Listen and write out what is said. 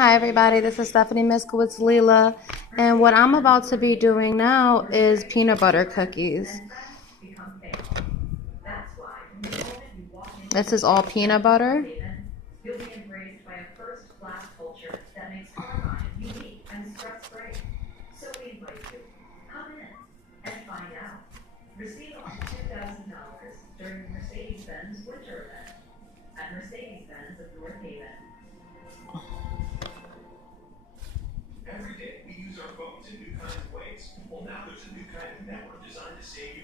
Hi everybody, this is Stephanie Miskowicz-Lhila, and what I'm about to be doing now is peanut butter cookies. This is all peanut butter. You'll be embraced by a first-class culture that makes Carmine unique and stress-free. So we invite you, come in and find out. Receive up to $2,000 during the Mercedes-Benz winter event at Mercedes-Benz of North Haven. Every day, we use our phones in new kinds of ways. Well, now there's a new kind of network designed to save you